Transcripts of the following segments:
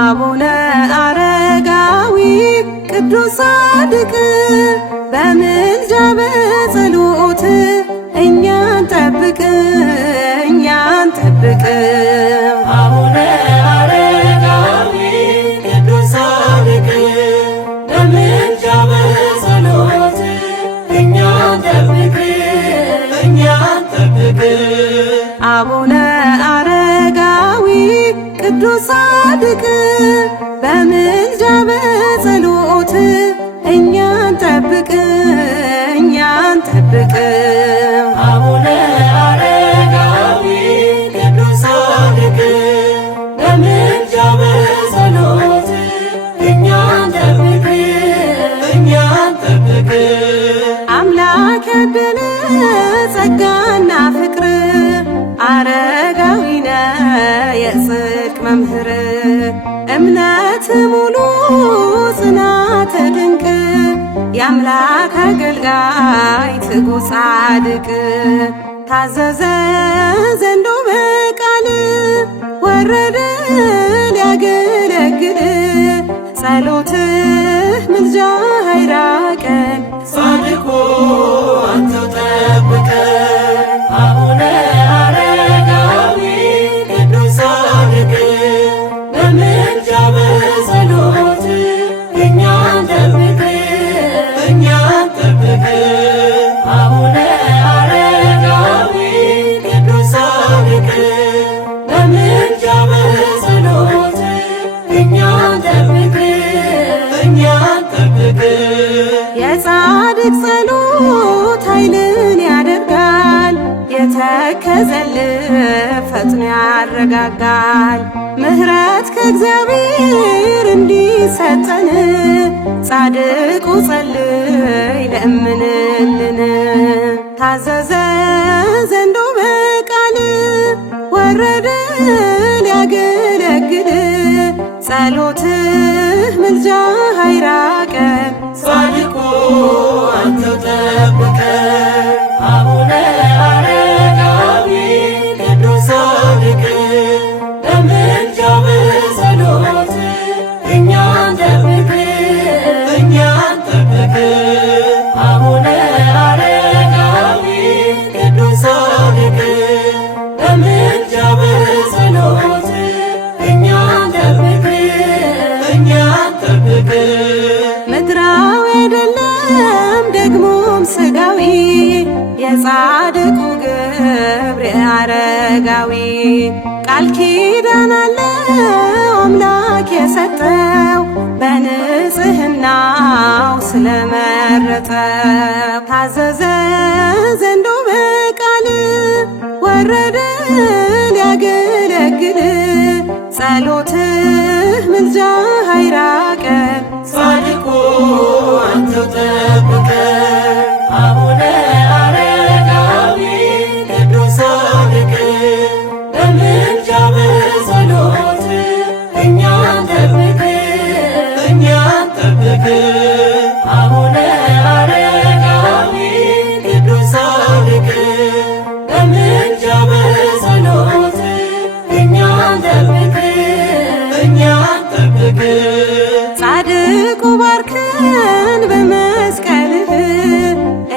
አቡነ አረጋዊ ቅዱስ ጻድቅ በምልጃ በጸሎት እኛን ጠብቅ እኛን ጠብቅ። አቡነ አረጋዊ ቅዱስ ጻድቅ በምልጃ በጸሎት እኛን ጠብቅ እኛን ጠብቅ። አቡነ አረጋዊ ቅዱስ ጻድቅ በምልጃ በጸሎት እኛን ጠብቅ እኛን ጠብቅ። አቡነ አረጋዊ ቅዱስ ጻድቅ በምልጃ በጸሎት እኛን ጠብቅ እኛን ጠብቅ። አምላክ ያደለ ጸጋና ፍቅር አረጋዊ ነህ የጽድቅ መምህር። እምነት ሙሉ ጽናት ድንቅ የአምላክ አገልጋይ ትጉህ ጻድቅ። ታዘዘ ዘንዶ በቃል ወረደ ሊያገለግል ጸሎትህ ምልጃህ አይራቀን ጻድቁ አንተው ጠብቀን። አቡነ አረጋዊ ቅዱስ ጻድቅ በምልጃ በጸሎት እኛን ጠብቅ እኛን ጠብቅ። አቡነ አረጋዊ ቅዱስ ጻድቅ በምልጃ በጸሎት እኛን ጠብቅ እኛን ጠብቅ። የጻድቅ ጸሎት ኃይልን ያደርጋል የተከዘልህ ፈጥኖ ያረጋጋል። ምሕረት ከእግዚአብሔር እንዲሰጠን ጻድቁ ጸልይ ለምንልን። ታዘዘ ዘንዶ በቃል ወረደ ሊያገለግል ጸሎትህ ምልጃህ አይራቀን ጻድቁ አንተው ጠብቀን። አቡነ አረጋዊ ቅዱስ ጻድቅ በምልጃ በጸሎት እኛን ጠብቅ እኛን ጠብቅ። አቡነ አረጋዊ ቅዱስ ጻድቅ በምልጃ በጸሎት እኛን ጠብቅ እኛን ጠብቅ። ምድራዊ አይደለም ደግሞም ሥጋዊ የጻድቁ ግብር የአረጋዊ ቃል ኪዳን አለው አምላክ የሰጠው በንጽሕናው ስለመረጠው። ታዘዘ ዘንዶ በቃል ወረደ ሊያገለግል ጸሎትህ ምልጃህ አይራቀን ጻድቁ አንተው ጠብቀን። አቡነ አረጋዊ ቅዱስ ጻድቅ በምልጃ በጸሎት እኛን ጠብቅ እኛን ጠብቅ። አቡነ አረጋዊ ቅዱስ ጻድቅ በምልጃ በጸሎት እኛን ጠብቅ እኛን ጠብቅ። ጻድቁ ባርከን በመስቀልህ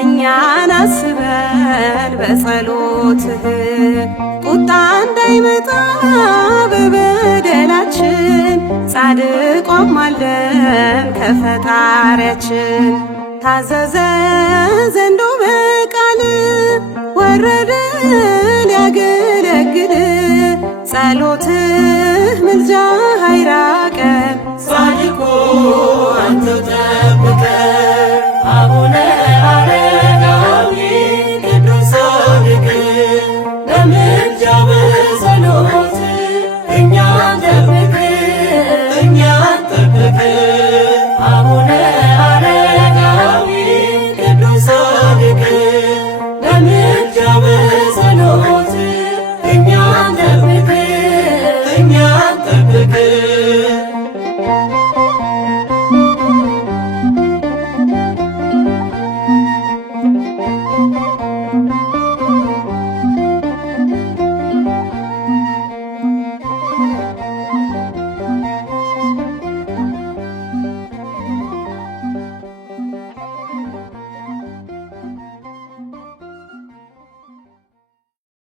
እኛን አስበን በጸሎትህ ቁጣ እንዳይመጣ በበደላችን ጻድቁ አማልደን ከፈጣሪያችን። ታዘዘ ዘንዶ በቃል ወረደ ሊያገለግል ጸሎትህ ምልጃህ አይራቀን ጻድቁ አንተው ጠብቀን። አቡነ አረጋዊ ቅዱስ ጻድቅ በምልጃ በጸሎት እኛን ጠብቅ እኛን ጠብቅ። አቡነ አረጋዊ ቅዱስ ጻድቅ